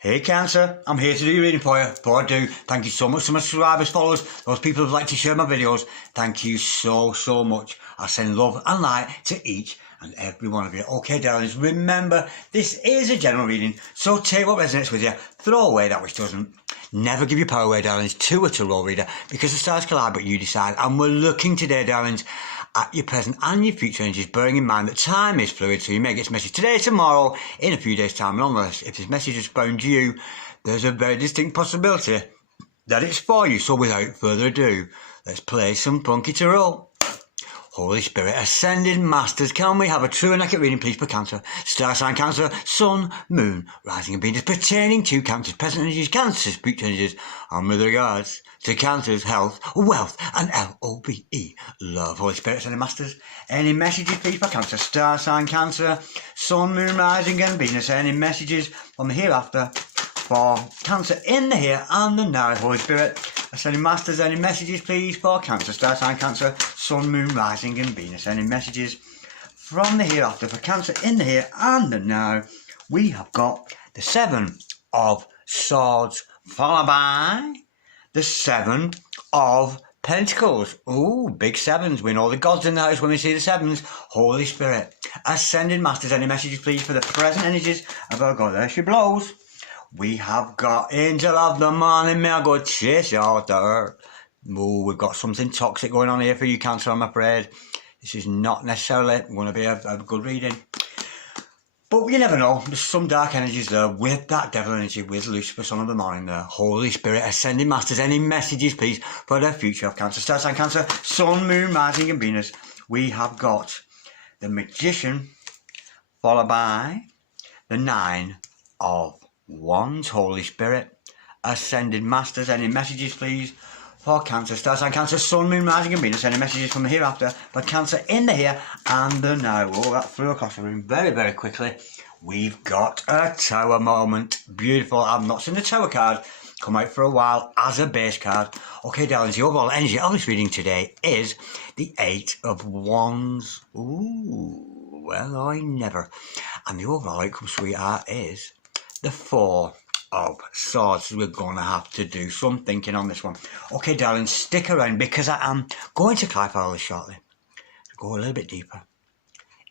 Hey Cancer, I'm here to do your reading for you. Before I do, thank you so much to my subscribers, followers, those people who've liked to share my videos. Thank you so much. I send love and light to each and every one of you. Okay, darlings, remember, this is a general reading, so take what resonates with you, throw away that which doesn't. Never give your power away, darlings, to a tarot reader, because the stars collide, but you decide. And we're looking today, darlings, at your present and your future energies, bearing in mind that time is fluid, so you may get this message today, tomorrow, in a few days' time. And nonetheless, if this message has found you, there's a very distinct possibility that it's for you. So without further ado, let's play some Punky Tarot. Holy Spirit, Ascended Masters, can we have a true and accurate reading, please, for Cancer? Star sign Cancer, Sun, Moon, Rising and Venus, pertaining to Cancer's present energies, Cancer's future energies, and with regards to Cancer's health, wealth, and LOVE, love. Holy Spirit, Ascended Masters, any messages, please, for Cancer? Star sign Cancer, Sun, Moon, Rising and Venus, any messages from the hereafter for Cancer in the here and the now? Holy Spirit, Ascended Masters, any messages, please, for Cancer? Star sign Cancer, Sun, Moon, Rising and Venus, any messages from the hereafter for Cancer in the here and the now? We have got the Seven of Swords, followed by the Seven of Pentacles. Ooh, big sevens. We know the gods in the house when we see the sevens. Holy Spirit, Ascended Masters, any messages, please, for the present energies of our God? There she blows. We have got Angel of the Morning, may I go chase your daughter. Ooh, we've got something toxic going on here for you, Cancer, I'm afraid. This is not necessarily going to be a good reading. But you never know, there's some dark energies there with that devil energy, with Lucifer, Son of the Morning there. Holy Spirit, Ascending Masters, any messages, please, for the future of Cancer? Star sign Cancer, Sun, Moon, Rising and Venus. We have got the Magician, followed by the Nine of Wands. Holy Spirit, Ascended Masters, any messages, please, for Cancer? Star sign Cancer, Sun, Moon, Rising and Venus, any messages from the hereafter for Cancer in the here and the now? Oh, that flew across the room very quickly. We've got a Tower moment. Beautiful. I've not seen the Tower card come out for a while as a base card. Okay, darlings, the overall energy of this reading today is the Eight of Wands. Ooh, well, I never. And the overall outcome, sweetheart, is the Four of Swords. We're going to have to do some thinking on this one. Okay, darling, stick around, because I am going to clarify all this shortly. Go a little bit deeper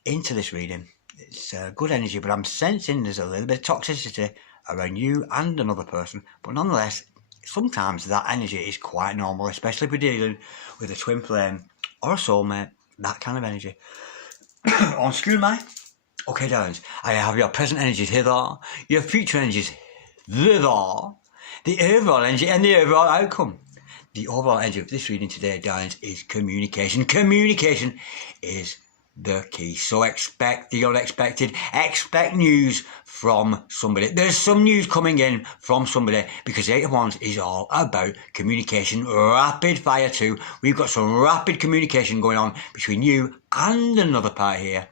into this reading. It's good energy, but I'm sensing there's a little bit of toxicity around you and another person. But nonetheless, sometimes that energy is quite normal, especially if we're dealing with a twin flame or a soulmate, that kind of energy. On school, mate. Okay, darlings, I have your present energies hither, your future energies thither, the overall energy and the overall outcome. The overall energy of this reading today, darlings, is communication. Communication is the key. So expect the unexpected. Expect news from somebody. There's some news coming in from somebody, because the Eight of Wands is all about communication. Rapid fire too. We've got some rapid communication going on between you and another part here.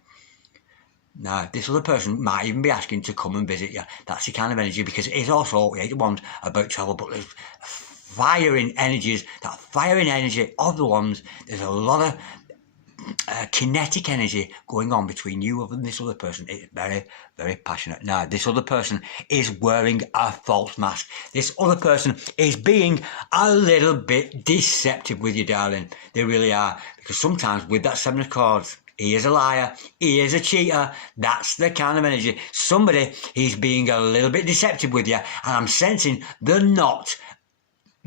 Now, this other person might even be asking to come and visit you. That's the kind of energy, because it is also, the Eight of Wands, about travel, but there's firing energies, that firing energy of the Wands. There's a lot of kinetic energy going on between you and this other person. It's very passionate. Now, this other person is wearing a false mask. This other person is being a little bit deceptive with you, darling. They really are, because sometimes with that Seven of Swords, he is a liar, he is a cheater. That's the kind of energy. Somebody is being a little bit deceptive with you, and I'm sensing they're not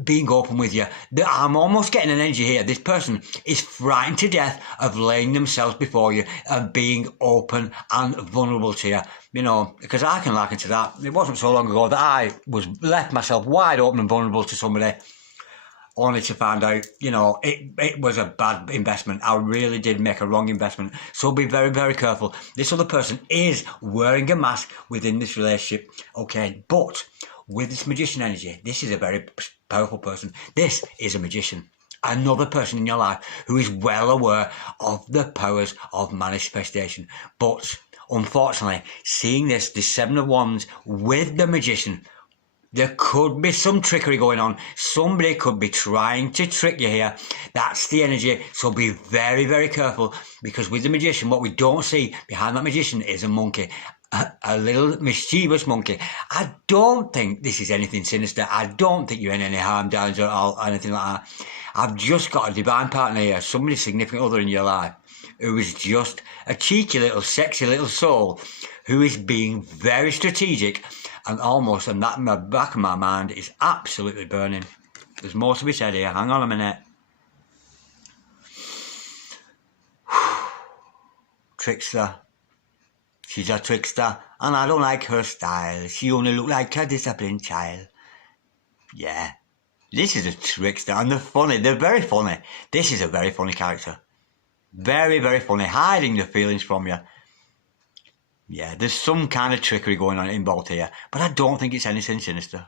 being open with you. I'm almost getting an energy here. This person is frightened to death of laying themselves before you and being open and vulnerable to you. You know, because I can liken to that. It wasn't so long ago that I was left myself wide open and vulnerable to somebody, only to find out, you know, it was a bad investment. I really did make a wrong investment. So be very careful. This other person is wearing a mask within this relationship. Okay, but with this Magician energy, this is a very powerful person. This is a magician. Another person in your life who is well aware of the powers of manifestation. But unfortunately, seeing this, the Seven of Wands with the Magician, there could be some trickery going on. Somebody could be trying to trick you here. That's the energy. So be very careful, because with the Magician, what we don't see behind that Magician is a monkey. a little mischievous monkey. I don't think this is anything sinister. I don't think you're in any harm, darlings, or anything like that. I've just got a divine partner here, somebody significant other in your life, who is just a cheeky little, sexy little soul who is being very strategic and almost, and that in the back of my mind is absolutely burning. There's more to be said here. Hang on a minute. Trickster. She's a trickster, and I don't like her style. She only looked like a disciplined child. Yeah, this is a trickster, and they're funny. They're very funny. This is a very funny character. Very, very funny. Hiding the feelings from you. Yeah, there's some kind of trickery going on involved here, but I don't think it's anything sinister.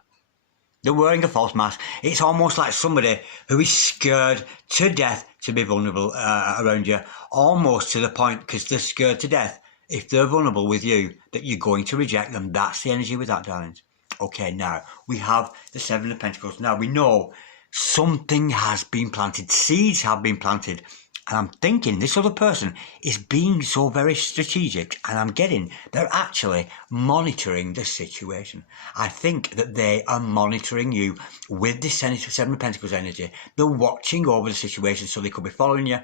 They're wearing a false mask. It's almost like somebody who is scared to death to be vulnerable around you, almost to the point, because they're scared to death, if they're vulnerable with you, that you're going to reject them. That's the energy with that, darlings. Okay, now, we have the Seven of Pentacles. Now, we know something has been planted. Seeds have been planted. And I'm thinking this other person is being so very strategic, and I'm getting they're actually monitoring the situation. I think that they are monitoring you with this Seven of Pentacles energy. They're watching over the situation, so they could be following you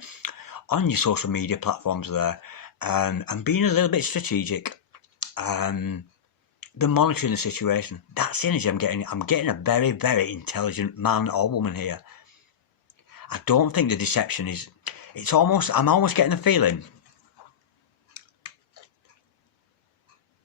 on your social media platforms there, and being a little bit strategic. They're monitoring the situation. That's the energy I'm getting. I'm getting a very, very intelligent man or woman here. I don't think the deception is... I'm almost getting the feeling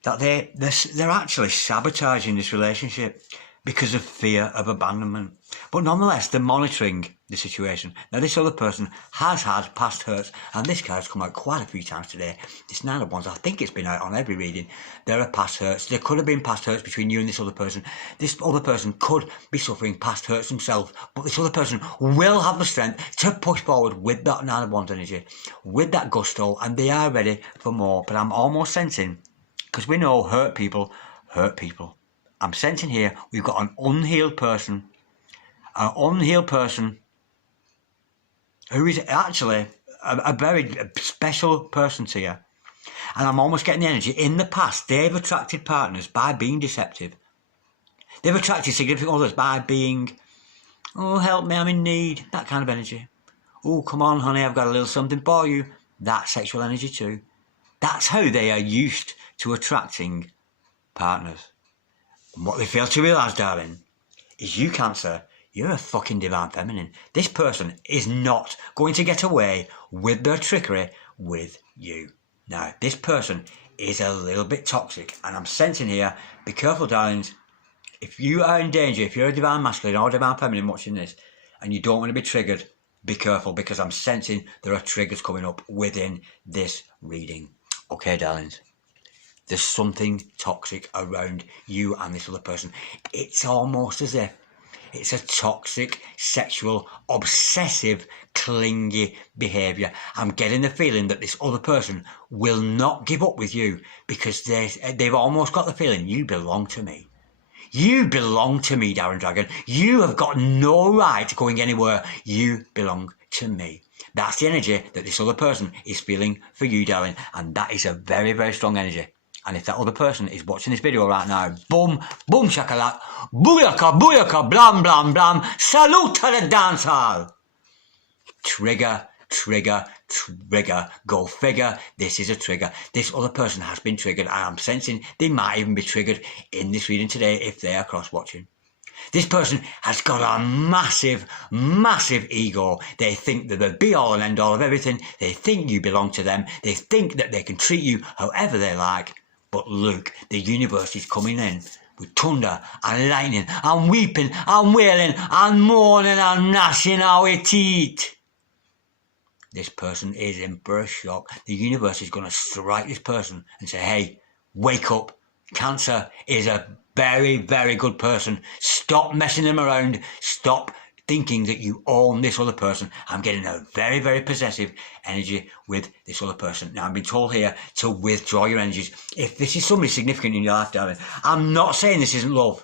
that they're actually sabotaging this relationship because of fear of abandonment. But nonetheless, they're monitoring the situation. Now, this other person has had past hurts, and this card's come out quite a few times today. This Nine of Wands, I think it's been out on every reading. There are past hurts. There could have been past hurts between you and this other person. This other person could be suffering past hurts himself, but this other person will have the strength to push forward with that Nine of Wands energy, with that gusto, and they are ready for more. But I'm almost sensing, because we know hurt people hurt people. I'm sensing here we've got an unhealed person who is actually a very special person to you. And I'm almost getting the energy. In the past, they've attracted partners by being deceptive. They've attracted significant others by being, oh, help me, I'm in need. That kind of energy. Oh, come on, honey, I've got a little something for you. That sexual energy too. That's how they are used to attracting partners. And what they fail to realise, darling, is you, Cancer, you're a fucking divine feminine. This person is not going to get away with their trickery with you. Now, this person is a little bit toxic, and I'm sensing here, be careful, darlings. If you are in danger, if you're a divine masculine or a divine feminine watching this, and you don't want to be triggered, be careful, because I'm sensing there are triggers coming up within this reading. Okay, darlings. There's something toxic around you and this other person. It's almost as if it's a toxic, sexual, obsessive, clingy behaviour. I'm getting the feeling that this other person will not give up with you because they've almost got the feeling you belong to me. You belong to me, Darren Dragon. You have got no right going anywhere. You belong to me. That's the energy that this other person is feeling for you, darling. And that is a very, very strong energy. And if that other person is watching this video right now, boom, boom shakalak, booyaka, booyaka, blam, blam, blam, salute to the dance hall. Trigger, trigger, trigger. Go figure, this is a trigger. This other person has been triggered, and I'm sensing they might even be triggered in this reading today if they are cross-watching. This person has got a massive, massive ego. They think they're the be-all and end-all of everything. They think you belong to them. They think that they can treat you however they like. But look, the universe is coming in with thunder and lightning and weeping and wailing and moaning and gnashing our teeth. This person is in for a shock. The universe is going to strike this person and say, hey, wake up. Cancer is a very, very good person. Stop messing them around. Stop thinking that you own this other person. I'm getting a very, very possessive energy with this other person. Now, I've been told here to withdraw your energies. If this is somebody significant in your life, darling, I'm not saying this isn't love.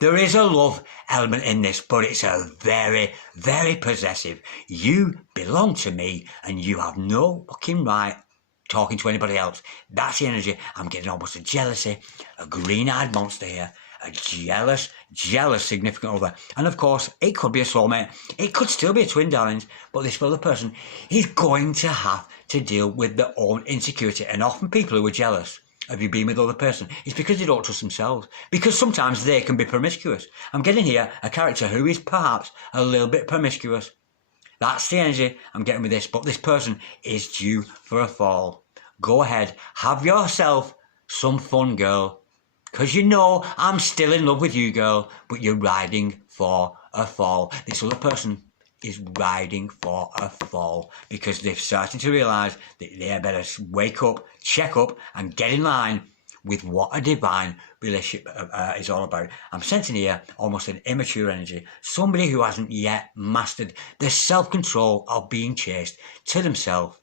There is a love element in this, but it's a very, very possessive. You belong to me, and you have no fucking right talking to anybody else. That's the energy. I'm getting almost a jealousy, a green-eyed monster here, a jealous significant other. And of course, it could be a soulmate. It could still be a twin, darlings. But this other person is going to have to deal with their own insecurity. And often people who are jealous of you being with other person, it's because they don't trust themselves. Because sometimes they can be promiscuous. I'm getting here a character who is perhaps a little bit promiscuous. That's the energy I'm getting with this. But this person is due for a fall. Go ahead, have yourself some fun, girl. Because you know I'm still in love with you, girl, but you're riding for a fall. This other person is riding for a fall because they've started to realise that they better wake up, check up and get in line with what a divine relationship is all about. I'm sensing here almost an immature energy, somebody who hasn't yet mastered the self-control of being chaste to themselves.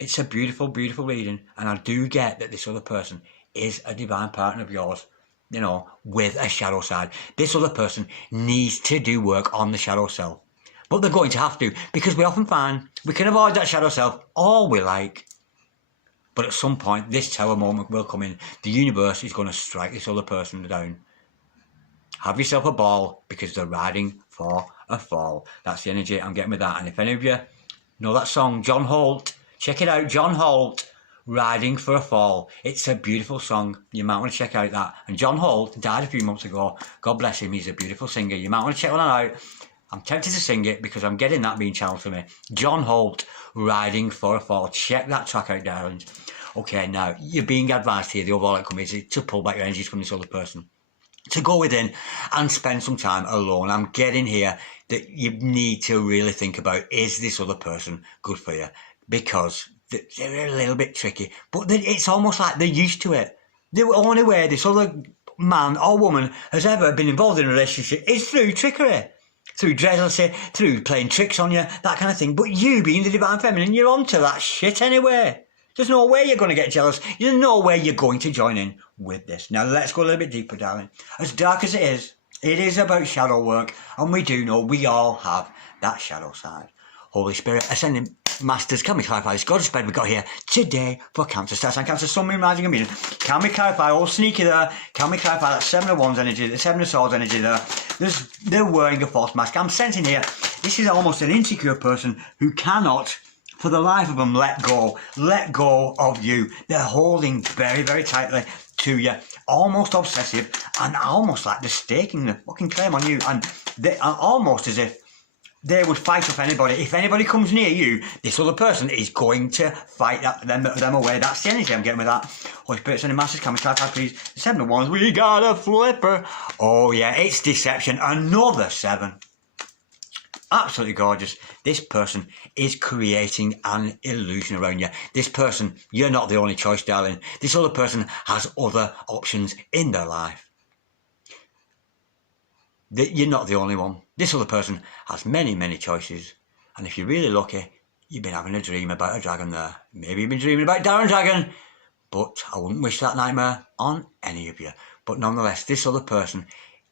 It's a beautiful, beautiful reading, and I do get that this other person is a divine partner of yours, you know, with a shadow side. This other person needs to do work on the shadow self. But they're going to have to, because we often find we can avoid that shadow self all we like. But at some point, this tower moment will come in. The universe is going to strike this other person down. Have yourself a ball, because they're riding for a fall. That's the energy I'm getting with that. And if any of you know that song, John Holt, check it out, John Holt, Riding for a Fall. It's a beautiful song. You might want to check out that. And John Holt died a few months ago. God bless him. He's a beautiful singer. You might want to check one out. I'm tempted to sing it because I'm getting that being channeled for me. John Holt, Riding for a Fall. Check that track out, darlings. Okay, now, you're being advised here, the overall outcome is to pull back your energies from this other person. To go within and spend some time alone. I'm getting here that you need to really think about, is this other person good for you? Because they're a little bit tricky, but it's almost like they're used to it. The only way this other man or woman has ever been involved in a relationship is through trickery, through jealousy, through playing tricks on you, that kind of thing. But you, being the divine feminine, you're onto that shit anyway. There's no way you're going to get jealous. There's no way you're going to join in with this. Now, let's go a little bit deeper, darling. As dark as it is about shadow work, and we do know we all have that shadow side. Holy Spirit, Ascending Masters, can we clarify this goddess spread we've got here today for Cancer, Star Sign, Cancer, Sun, Moon, Rising and Venus? Can we clarify, all sneaky there, can we clarify that Seven of Wands energy, the Seven of Swords energy there? They're wearing a false mask. I'm sensing here, this is almost an insecure person who cannot, for the life of them, let go of you. They're holding very, very tightly to you, almost obsessive, and almost like they're staking the fucking claim on you, and they are almost as if they would fight off anybody. If anybody comes near you, this other person is going to fight them away. That's the energy I'm getting with that. Holy Spirit, Sending Masters, can we clarify, please? The Seven of Wands, we got a flipper. Oh yeah, it's deception. Another seven. Absolutely gorgeous. This person is creating an illusion around you. This person, you're not the only choice, darling. This other person has other options in their life. You're not the only one. This other person has many, many choices. And if you're really lucky, you've been having a dream about a dragon there. Maybe you've been dreaming about Darren Dragon. But I wouldn't wish that nightmare on any of you. But nonetheless, this other person,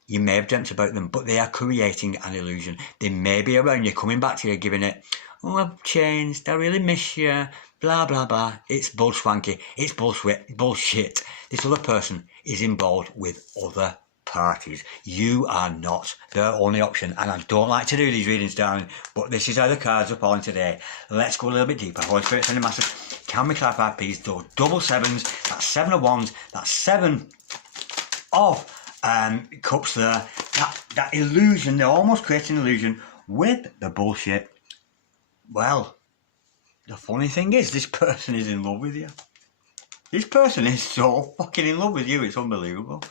you may have dreamt about them, but they are creating an illusion. They may be around you, coming back to you, giving it, oh, I've changed, I really miss you, blah, blah, blah. It's bullswanky. It's bullshit. This other person is involved with other parties. You are not their only option, and I don't like to do these readings, darling, but this is how the cards are falling today. Let's go a little bit deeper. Holy Spirit, Sending Masters, can we clarify, please, those double sevens? That's Seven of Wands, that's Seven of Cups there. That illusion, they're almost creating an illusion with the bullshit. Well, the funny thing is, this person is in love with you. This person is so fucking in love with you, it's unbelievable.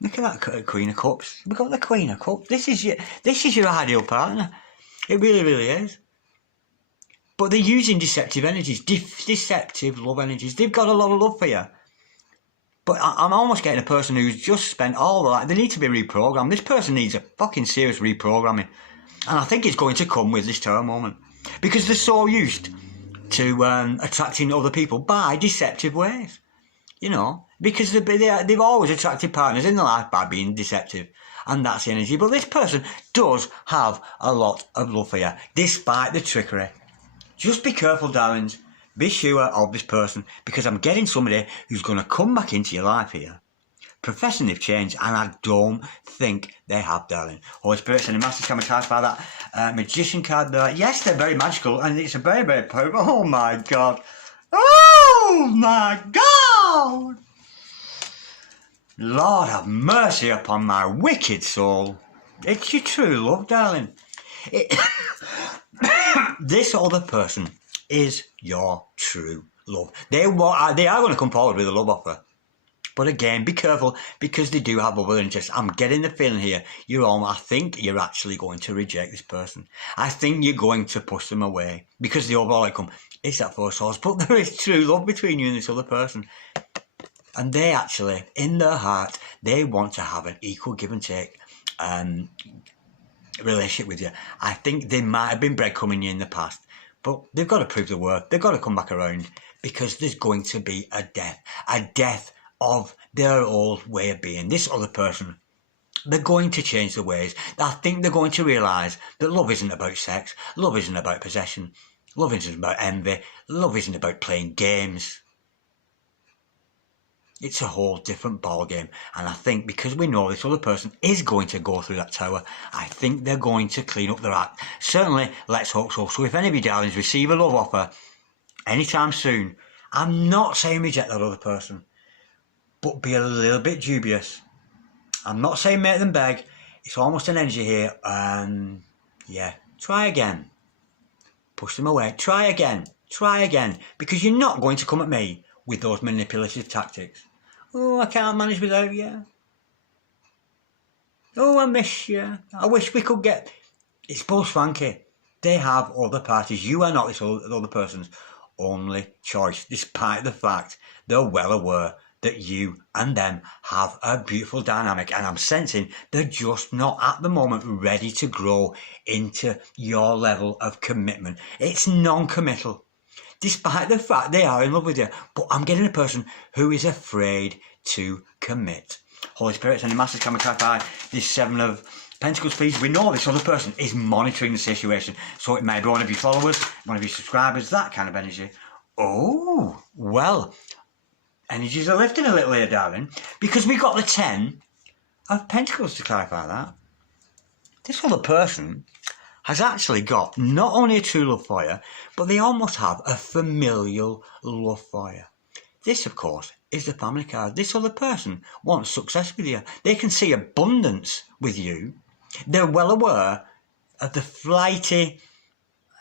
Look at that Queen of Cups. We've got the Queen of Cups. This is your ideal partner. It really, really is. But they're using deceptive energies, deceptive love energies. They've got a lot of love for you. But I'm almost getting a person who's just spent all the life. They need to be reprogrammed. This person needs a fucking serious reprogramming. And I think it's going to come with this Tower moment. Because they're so used to attracting other people by deceptive ways. You know, because they've always attracted partners in their life by being deceptive. And that's the energy. But this person does have a lot of love for you, despite the trickery. Just be careful, darlings. Be sure of this person, because I'm getting somebody who's going to come back into your life here, professing they've changed, and I don't think they have, darling. Holy Spirit, and the Master Camera card by that Magician card there. Yes, they're very magical, and it's a very, very powerful. Oh my God. Oh my God. Lord have mercy upon my wicked soul. It's your true love, darling. This other person is your true love. They are going to come forward with a love offer. But again, be careful, because they do have other interests. I'm getting the feeling here, I think you're actually going to reject this person. I think you're going to push them away, because the overall outcome is that 4 swords. But there is true love between you and this other person. And they actually, in their heart, they want to have an equal give and take relationship with you. I think they might have been breadcrumbing you in the past, but they've got to prove the worth. They've got to come back around, because there's going to be a death of their old way of being. This other person, they're going to change their ways. I think they're going to realise that love isn't about sex. Love isn't about possession. Love isn't about envy. Love isn't about playing games. It's a whole different ball game. And I think because we know this other person is going to go through that tower, I think they're going to clean up their act. Certainly, let's hope so. So if any of you darlings receive a love offer anytime soon, I'm not saying reject that other person, but be a little bit dubious. I'm not saying make them beg. It's almost an energy here. Yeah, try again. Push them away. Try again. Try again. Because you're not going to come at me with those manipulative tactics. Oh, I can't manage without you. Oh, I miss you. I wish we could get... It's both Frankie. They have other parties. You are not this other person's only choice, despite the fact they're well aware that you and them have a beautiful dynamic, and I'm sensing they're just not at the moment ready to grow into your level of commitment. It's non-committal, despite the fact they are in love with you. But I'm getting a person who is afraid to commit. Holy Spirit, sending Masters Camera card by this 7 of Pentacles, please. We know this other person is monitoring the situation, so it may be one of your followers, one of your subscribers, that kind of energy. Oh, well, energies are lifting a little here, darling, because we got the 10 of Pentacles to clarify that. This other person has actually got not only a true love for you, but they almost have a familial love for you. This, of course, is the family card. This other person wants success with you. They can see abundance with you. They're well aware of the flighty,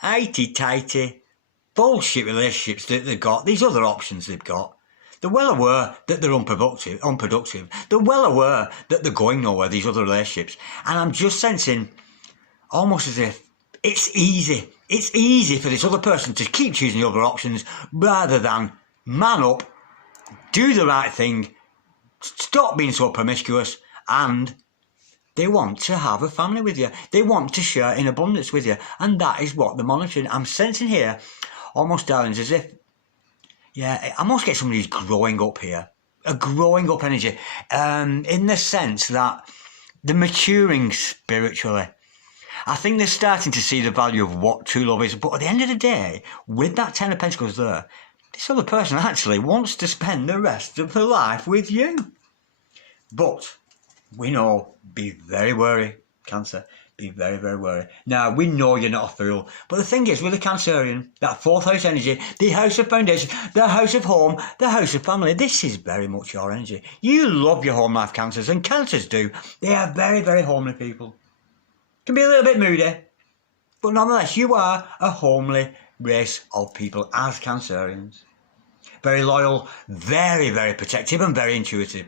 hitey-tighty, bullshit relationships that they've got, these other options they've got. They're well aware that they're unproductive. They're well aware that they're going nowhere, these other relationships. And I'm just sensing, almost as if it's easy. It's easy for this other person to keep choosing the other options rather than man up, do the right thing, stop being so promiscuous, and they want to have a family with you. They want to share in abundance with you. And that is what they're monitoring. I'm sensing here, almost, darlings, as if, yeah, I must get somebody who's growing up here. A growing up energy. In the sense that they're maturing spiritually. I think they're starting to see the value of what true love is. But at the end of the day, with that 10 of Pentacles there, this other person actually wants to spend the rest of their life with you. But we know, be very wary, Cancer. Be very, very wary. Now, we know you're not a fool. But the thing is, with the Cancerian, that 4th house energy, the house of foundation, the house of home, the house of family, this is very much your energy. You love your home life, Cancers, and Cancers do. They are very, very homely people. Can be a little bit moody, but nonetheless, you are a homely race of people as Cancerians. Very loyal, very, very protective, and very intuitive.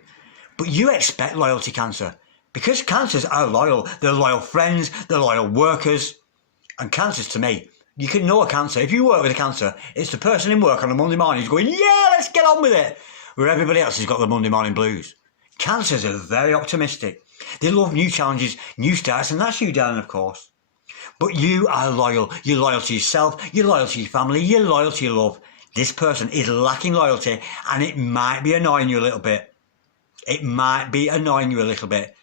But you expect loyalty, Cancer. Because Cancers are loyal. They're loyal friends, they're loyal workers. And Cancers, to me, you can know a Cancer. If you work with a Cancer, it's the person in work on a Monday morning who's going, yeah, let's get on with it. Where everybody else has got the Monday morning blues. Cancers are very optimistic. They love new challenges, new starts, and that's you, darling, of course. But you are loyal. You're loyal to yourself, you're loyal to your family, you're loyal to your love. This person is lacking loyalty, and it might be annoying you a little bit. It might be annoying you a little bit.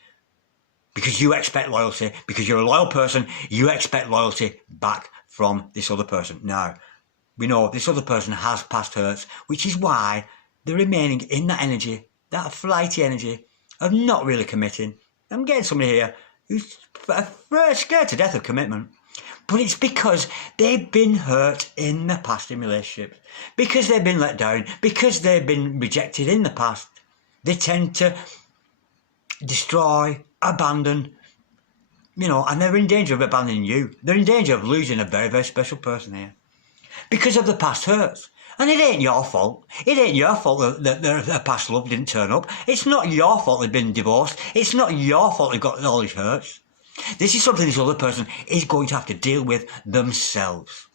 Because you expect loyalty, because you're a loyal person, you expect loyalty back from this other person. Now, we know this other person has past hurts, which is why they're remaining in that energy, that flighty energy of not really committing. I'm getting somebody here who's scared to death of commitment. But it's because they've been hurt in the past in relationships, because they've been let down, because they've been rejected in the past. They tend to destroy, abandon, and they're in danger of abandoning you. They're in danger of losing a very, very special person here because of the past hurts. And it ain't your fault. It ain't your fault that their past love didn't turn up. It's not your fault they've been divorced. It's not your fault they've got all these hurts. This is something this other person is going to have to deal with themselves.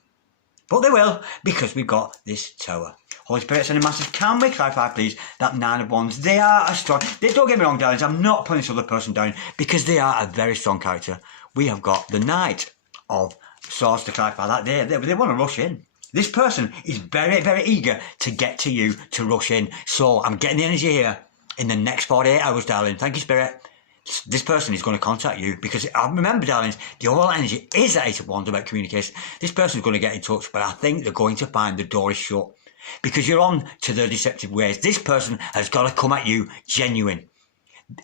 But they will, because we've got this Tower. Holy Spirit, Sending Masters, can we clarify, please, that Nine of Wands? They are a strong... Don't get me wrong, darlings, I'm not putting this other person down, because they are a very strong character. We have got the Knight of Swords to clarify that. They want to rush in. This person is very, very eager to get to you, to rush in. So I'm getting the energy here in the next 48 hours, darling. Thank you, Spirit. This person is going to contact you, because remember, darlings, the overall energy is that Eight of Wands about communication. This person is going to get in touch, but I think they're going to find the door is shut because you're on to their deceptive ways. This person has got to come at you genuine.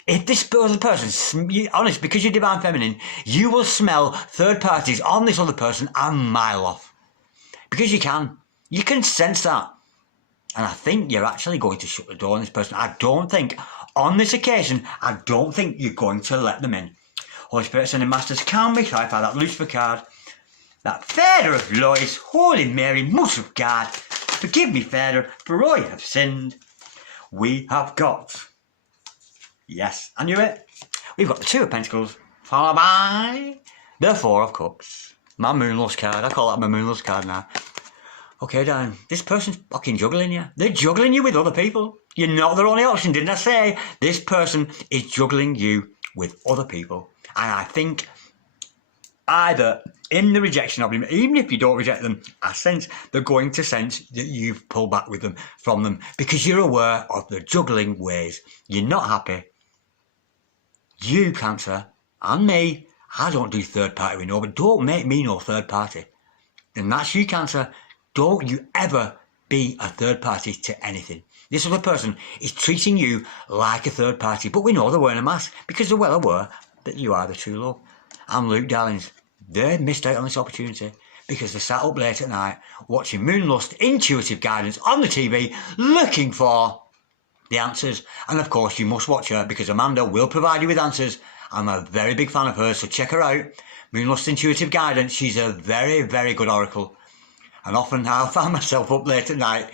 If this other person, honest, because you're divine feminine, you will smell third parties on this other person a mile off. Because you can sense that. And I think you're actually going to shut the door on this person. I don't think, on this occasion, I don't think you're going to let them in. Holy Spirit, Sending Masters, can we clarify that Lucifer card? That Feather of Lois, Holy Mary, Mother of God, forgive me, Feather, for I have sinned. We have got, yes, I knew it. We've got the Two of Pentacles, followed by the Four of Cups. My Moonlust card, I call that my Moonlust card now. Okay, darling, this person's fucking juggling you. They're juggling you with other people. You're not their only option, didn't I say? This person is juggling you with other people. And I think either in the rejection of him, even if you don't reject them, I sense they're going to sense that you've pulled back with them, from them, because you're aware of the juggling ways. You're not happy. You, Cancer, and me, I don't do third party with no, but don't make me no third party. And that's you, Cancer. Don't you ever be a third party to anything. This other person is treating you like a third party, but we know they're wearing a mask because they're well aware that you are the true love. And Luke, darlings, they missed out on this opportunity because they sat up late at night watching Moonlust Intuitive Guidance on the TV looking for the answers. And of course, you must watch her because Amanda will provide you with answers. I'm a very big fan of hers, so check her out. Moonlust Intuitive Guidance, she's a very, very good oracle. And often I'll find myself up late at night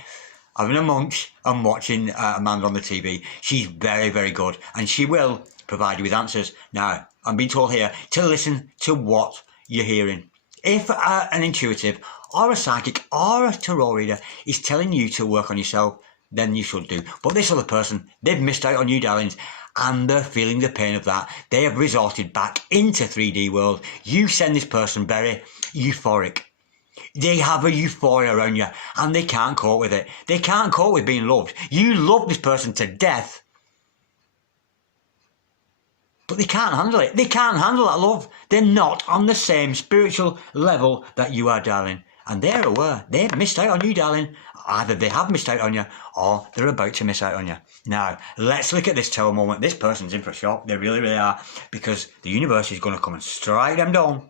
having a munch and watching Amanda on the TV. She's very, very good. And she will provide you with answers. Now, I'm being told here to listen to what you're hearing. If an intuitive or a psychic or a tarot reader is telling you to work on yourself, then you should do. But this other person, they've missed out on you, darlings. And they're feeling the pain of that. They have resorted back into 3D world. You send this person very euphoric. They have a euphoria around you and they can't cope with it. They can't cope with being loved. You love this person to death, but they can't handle it. They can't handle that love. They're not on the same spiritual level that you are, darling. And they're aware. They've missed out on you, darling. Either they have missed out on you or they're about to miss out on you. Now, let's look at this Tower moment. This person's in for a shock. They really, really are. Because the universe is going to come and strike them down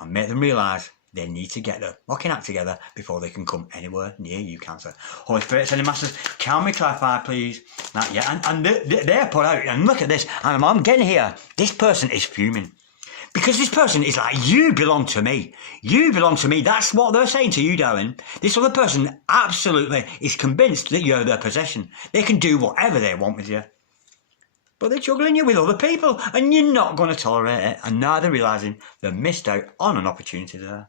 and make them realise they need to get their fucking act together before they can come anywhere near you, Cancer. Holy Spirit, Sending Masters, can we clarify, please? Not yet. And they're put out. And look at this. And I'm getting here. This person is fuming. Because this person is like, you belong to me. You belong to me. That's what they're saying to you, darling. This other person absolutely is convinced that you're their possession. They can do whatever they want with you. But they're juggling you with other people. And you're not going to tolerate it. And now they're realising they've missed out on an opportunity there.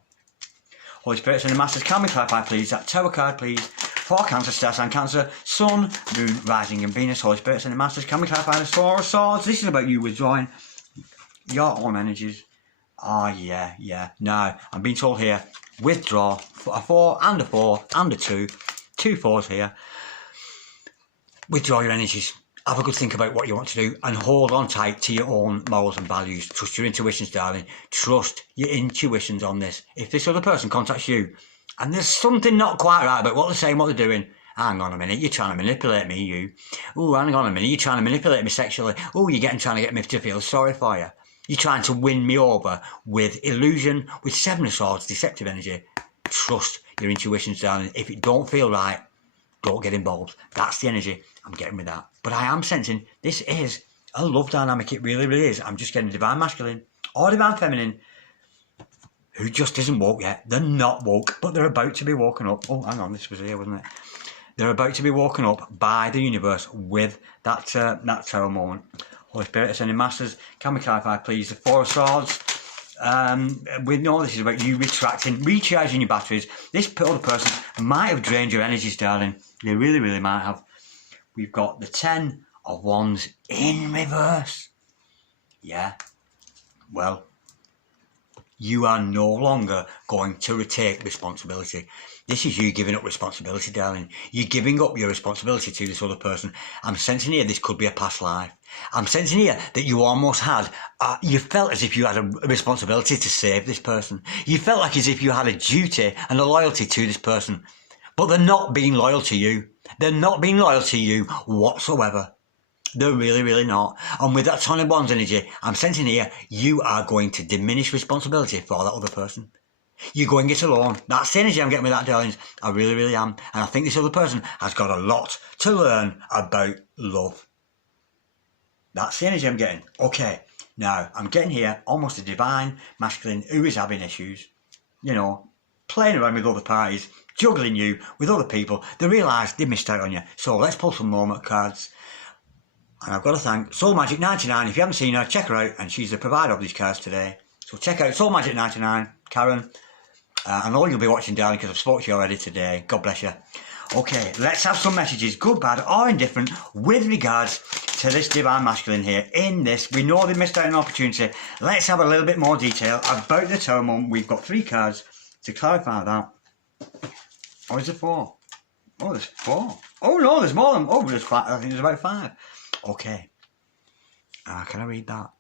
Holy Spirit, Sending Masters, can we clarify, please, that Tower card, please, for Cancer, Star Sign Cancer, Sun, Moon, Rising and Venus. Holy Spirit, Sending Masters, can we clarify the Four of Swords? This is about you withdrawing your own energies. Oh, yeah. Now, I'm being told here, withdraw a 4 and a 4 and a 2. 2 4s here. Withdraw your energies. Have a good think about what you want to do and hold on tight to your own morals and values. Trust your intuitions, darling. Trust your intuitions on this. If this other person contacts you, And there's something not quite right about what they're saying, what they're doing. Hang on a minute, you're trying to manipulate me, you. Oh, hang on a minute, you're trying to manipulate me sexually. Oh, trying to get me to feel sorry for you. You're trying to win me over with illusion, with Seven of Swords, deceptive energy. Trust your intuitions, darling. If it don't feel right, don't get involved. That's the energy I'm getting with that. But I am sensing this is a love dynamic. It really, really is. I'm just getting divine masculine or divine feminine who just isn't woke yet. They're not woke, but they're about to be woken up. Oh, hang on, this was here, wasn't it? They're about to be woken up by the universe with that tarot moment. Holy Spirit, ascending masters, can we clarify, please, the Four of Swords? We know this is about you retracting, recharging your batteries. This other person might have drained your energies, darling. They really, really might have. We've got the 10 of Wands in reverse. Yeah. Well, you are no longer going to retake responsibility. This is you giving up responsibility, darling. You're giving up your responsibility to this other person. I'm sensing here this could be a past life. I'm sensing here that you almost had, you felt as if you had a responsibility to save this person. You felt like as if you had a duty and a loyalty to this person. But they're not being loyal to you. They're not being loyal to you whatsoever. They're really, really not. And with that Ten of Wands energy, I'm sensing here, you are going to diminish responsibility for that other person. You're going it alone. That's the energy I'm getting with that, darlings. I really, really am. And I think this other person has got a lot to learn about love. That's the energy I'm getting. Okay, now I'm getting here almost a divine masculine who is having issues. You know, playing around with other parties, juggling you with other people. They realise they missed out on you. So let's pull some moment cards. And I've got to thank Soul Magic 99. If you haven't seen her, check her out. And she's the provider of these cards today. So check out Soul Magic 99, Karen. I know you'll be watching, darling, because I've spoken to you already today. God bless you. Okay, let's have some messages, good, bad, or indifferent, with regards to this divine masculine here. In this, we know they missed out on an opportunity. Let's have a little bit more detail about the tarot moment. We've got 3 cards to clarify that. Oh, is there 4? Oh, there's 4. Oh, no, there's more than... Oh, there's 5. I think there's about 5. Okay. Can I read that?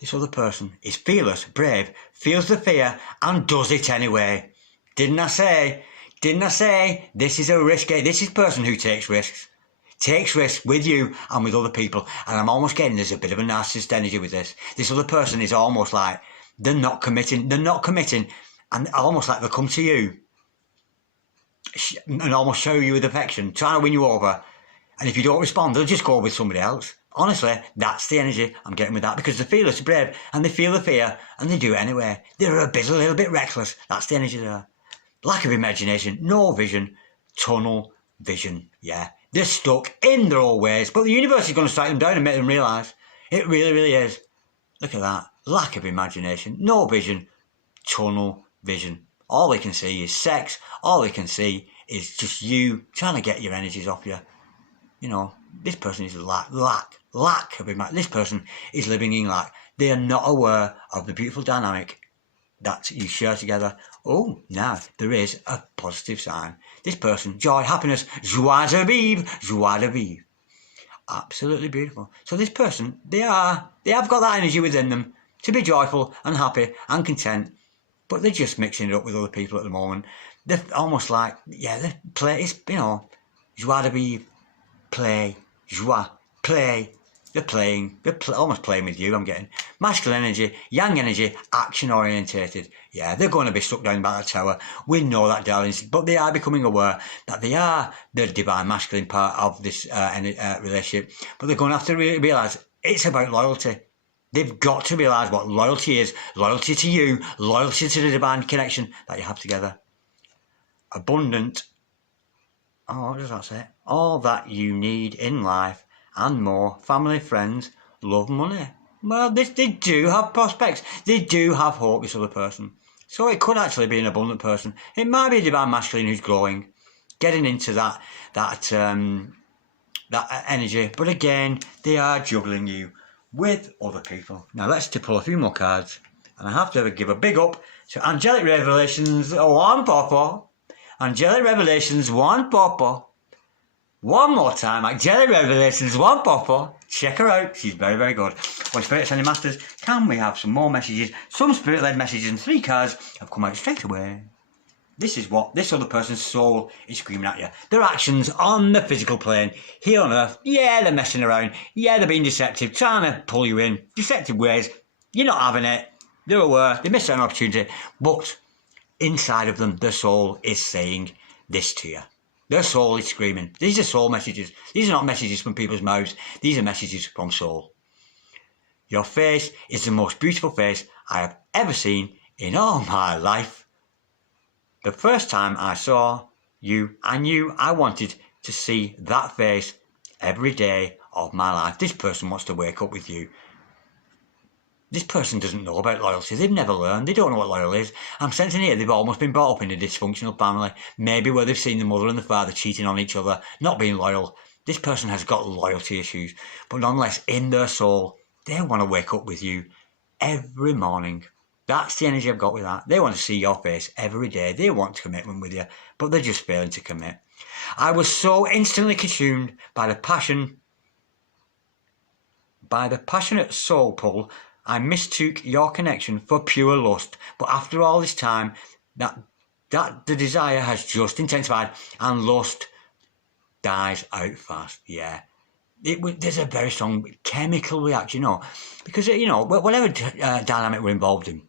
This other person is fearless, brave, feels the fear, and does it anyway. Didn't I say this is a risk? This is a person who takes risks. Takes risks with you and with other people. And I'm almost getting there's a bit of a narcissist energy with this. This other person is almost like they're not committing. And almost like they'll come to you and almost show you with affection, trying to win you over. And if you don't respond, they'll just go with somebody else. Honestly, that's the energy I'm getting with that, because they're fearless, brave, and they feel the fear, and they do it anyway. They're a little bit reckless. That's the energy there. Lack of imagination, no vision, tunnel vision. Yeah, they're stuck in their old ways, but the universe is going to strike them down and make them realise. It really, really is. Look at that. Lack of imagination, no vision, tunnel vision. All they can see is sex. All they can see is just you trying to get your energies off you. You know, this person is lack of imagination. This person is living in lack. They are not aware of the beautiful dynamic that you share together. Oh, now there is a positive sign. This person, joy, happiness, joie de vivre, joie de vivre. Absolutely beautiful. So this person, they have got that energy within them to be joyful and happy and content, but they're just mixing it up with other people at the moment. They're almost like, yeah, they play, it's, you know, joie de vivre, play, joie, play. They're almost playing with you, I'm getting. Masculine energy, yang energy, action orientated. Yeah, they're going to be stuck down by that tower. We know that, darlings, but they are becoming aware that they are the divine masculine part of this relationship. But they're going to have to realise it's about loyalty. They've got to realise what loyalty is. Loyalty to you, loyalty to the divine connection that you have together. Abundant. Oh, what does that say? All that you need in life and more, family, friends, love, money. Well, they do have prospects. They do have hope, this other person. So it could actually be an abundant person. It might be a divine masculine who's growing, getting into that energy. But again, they are juggling you with other people. Now let's pull a few more cards. And I have to give a big up to Angelic Revelations 1 Papa. Angelic Revelations 1 Papa. One more time, Angelic Revelations 1 Papa. Check her out, she's very, very good. Well, Spirit Ascending Masters, can we have some more messages? Some spirit-led messages and 3 cards have come out straight away. This is what this other person's soul is screaming at you. Their actions on the physical plane, here on earth, yeah, they're messing around. Yeah, they're being deceptive, trying to pull you in. Deceptive ways. You're not having it. They're aware. They missed an opportunity. But inside of them, their soul is saying this to you. Their soul is screaming. These are soul messages. These are not messages from people's mouths. These are messages from soul. Your face is the most beautiful face I have ever seen in all my life. The first time I saw you, I knew I wanted to see that face every day of my life. This person wants to wake up with you. This person doesn't know about loyalty. They've never learned. They don't know what loyal is. I'm sensing here they've almost been brought up in a dysfunctional family. Maybe where they've seen the mother and the father cheating on each other, not being loyal. This person has got loyalty issues. But nonetheless, in their soul, they want to wake up with you every morning. That's the energy I've got with that. They want to see your face every day. They want commitment with you, but they're just failing to commit. I was so instantly consumed by the passionate soul pull, I mistook your connection for pure lust. But after all this time, that the desire has just intensified and lust dies out fast. Yeah. There's a very strong chemical reaction, because, whatever dynamic we're involved in,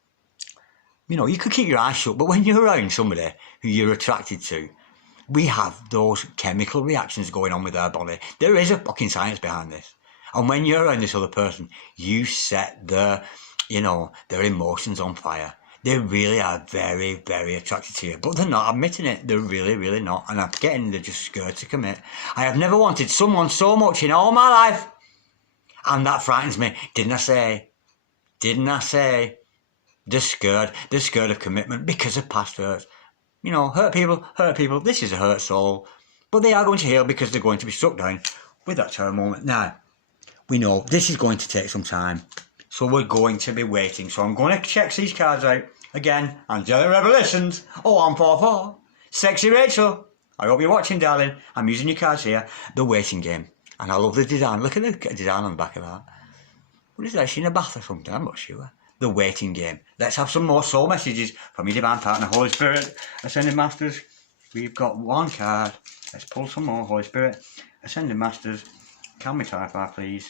you could keep your eyes shut, but when you're around somebody who you're attracted to, we have those chemical reactions going on with our body. There is a fucking science behind this. And when you're around this other person, you set their emotions on fire. They really are very, very attracted to you, but they're not admitting it. They're really, really not. And I'm getting they're just scared to commit. I have never wanted someone so much in all my life. And that frightens me. Didn't I say? They're scared. They're scared of commitment because of past hurts. Hurt people. This is a hurt soul. But they are going to heal because they're going to be struck down with that terrible moment. Now, we know this is going to take some time. So we're going to be waiting. So I'm going to check these cards out. Again, Angelic Revelations, 0144. Sexy Rachel. I hope you're watching, darling. I'm using your cards here. The waiting game. And I love the design. Look at the design on the back of that. What is that? Is she in a bath or something? I'm not sure. The waiting game. Let's have some more soul messages from your divine partner, Holy Spirit, Ascended Masters. We've got one card. Let's pull some more, Holy Spirit, Ascended Masters. Can we clarify, please?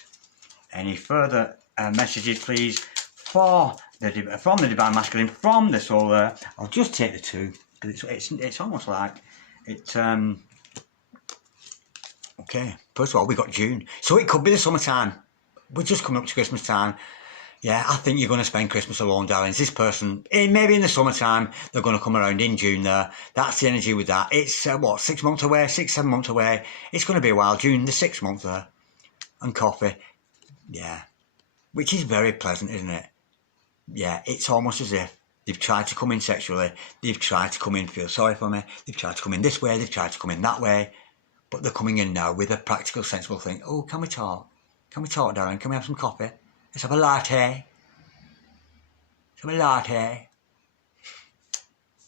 Any further messages, please, from the divine masculine, from the soul there. I'll just take the two because it's almost like it's okay. First of all, we got June, so it could be the summertime. We're just coming up to Christmas time. Yeah, I think you're going to spend Christmas alone, darlings. This person, maybe in the summertime, they're going to come around in June there. That's the energy with that. It's 6 months away, 7 months away. It's going to be a while. June, the 6th month there, and coffee. Yeah. Which is very pleasant, isn't it? Yeah, it's almost as if they've tried to come in sexually, they've tried to come in, feel sorry for me, they've tried to come in this way, they've tried to come in that way, but they're coming in now with a practical, sensible thing. Oh, can we talk? Can we talk, darling? Can we have some coffee? Let's have a latte. Let's have a latte.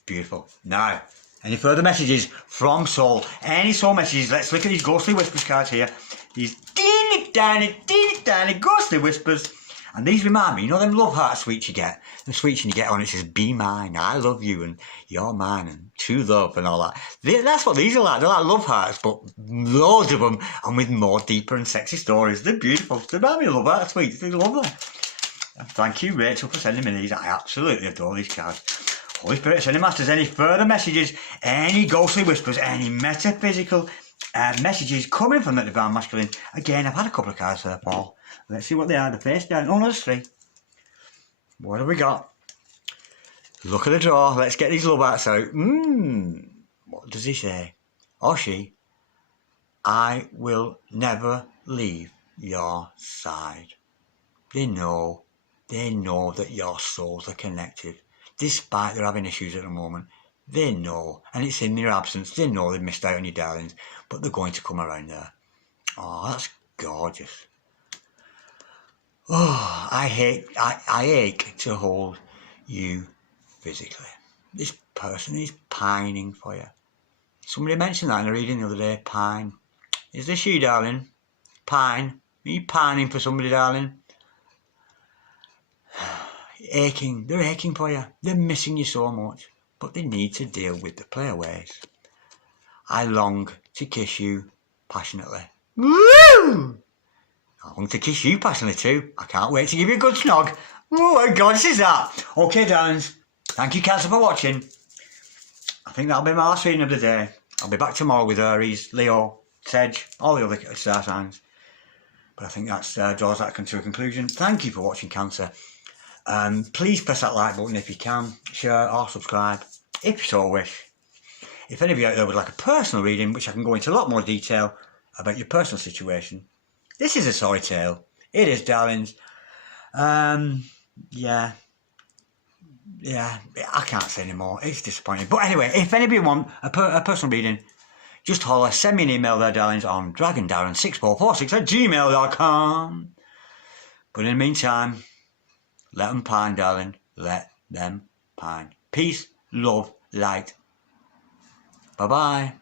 Beautiful. Now, any further messages from soul? Any soul messages? Let's look at these ghostly whispers cards here. These teeny tiny ghostly whispers. And these remind me, them love heart sweets you get. The sweets you get on it says, be mine, I love you, and you're mine, and true love, and all that. That's what these are like. They're like love hearts, but loads of them, and with more deeper and sexy stories. They're beautiful. They remind me of love heart sweets. They're lovely. And thank you, Rachel, for sending me these. I absolutely adore these cards. Holy Spirit, Ascended Masters, any further messages, any ghostly whispers, any metaphysical messages coming from the divine masculine? Again, I've had a couple of cards there, Paul. Let's see what they are. The face down. Oh, no, there's 3. What have we got? Look at the draw. Let's get these love hearts out. What does he say? Or she? I will never leave your side. They know that your souls are connected. Despite they're having issues at the moment, they know, and it's in their absence. They know they've missed out on you, darlings, but they're going to come around there. Oh, that's gorgeous. Oh, I ache to hold you physically. This person is pining for you. Somebody mentioned that in a reading the other day. Pine. Is this you, darling? Pine. Are you pining for somebody, darling? Aching. They're aching for you. They're missing you so much. but they need to deal with the playaways. I long to kiss you passionately. Woo! I want to kiss you passionately too. I can't wait to give you a good snog. Oh my God, this is that. Okay, darlings. Thank you, Cancer, for watching. I think that'll be my last reading of the day. I'll be back tomorrow with Aries, Leo, Sag, all the other star signs. But I think that draws that to a conclusion. Thank you for watching, Cancer. Please press that like button if you can. Share or subscribe, if you so wish. If any of you out there would like a personal reading, which I can go into a lot more detail about your personal situation, this is a sorry tale. It is, darlings. Yeah, I can't say anymore. It's disappointing. But anyway, if anybody want a personal reading, just holler, send me an email there, darlings, on dragondarren6446@gmail.com. But in the meantime, let them pine, darling. Let them pine. Peace, love, light. Bye-bye.